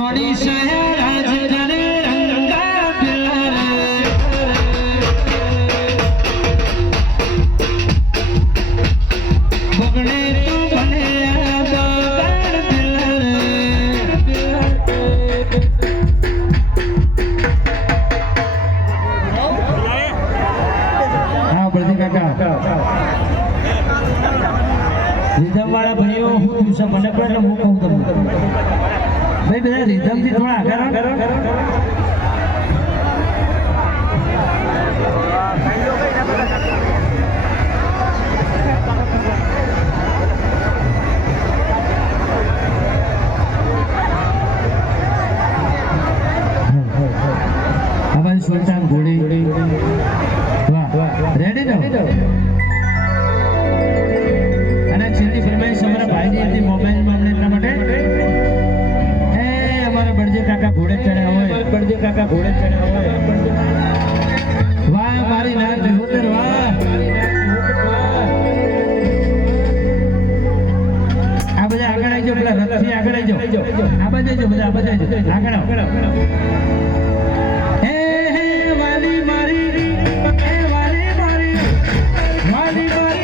રોડી શહેર આજ કરે રંગા પ્યાર બગડે તો ભલે બગડ પ્યાર હા પ્રદીપ કાકા रिदम वाला भाइयों हूँ दूसरा बने पर ना मुँह कहूँ तब भाई बेटा रिदम जी थोड़ा आकर हमारी सुल्तान घोड़ी वाह रेडी ना છેલ્લી ફરમાઈશ અમારા ભાઈની હતી મોબાઈલમાં અમને એટલા માટે એ અમારા બળજે કાકા ઘોડે ચડ્યા હોય બળજે કાકા ઘોડે ચડ્યા હોય વાહ મારી ના દિહોતર વાહ આ બધા આગળ આવી જાઓ પેલા રથથી આગળ આવી જાઓ આ બાજુ જો બધા આ બાજુ આગળ આવો હે હે વાલી મારી હે વાલી મારી વાલી મારી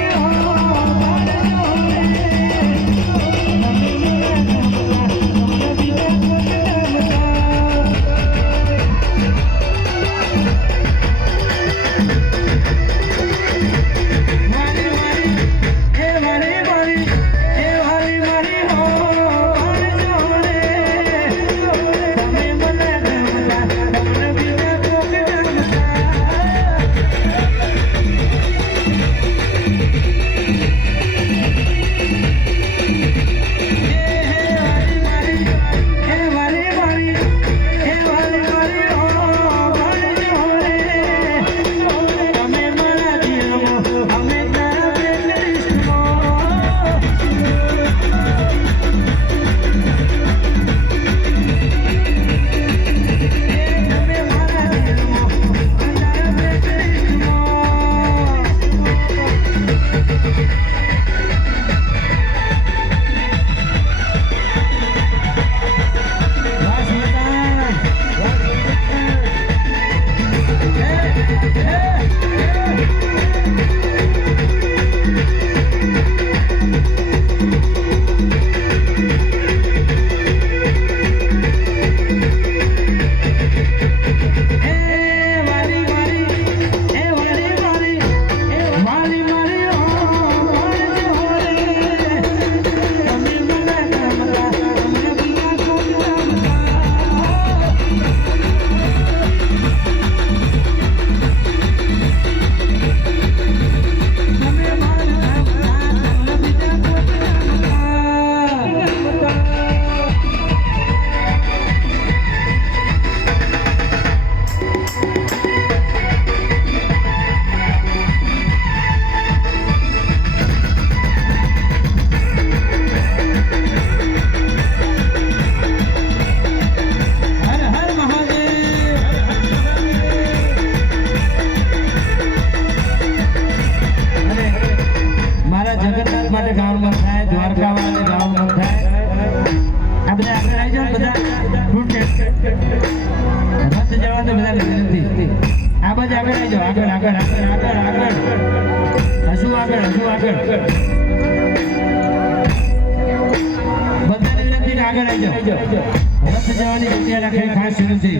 આગળ આવી જાઓ રથ જવાની જગ્યા રાખે ખાસ વિનંતી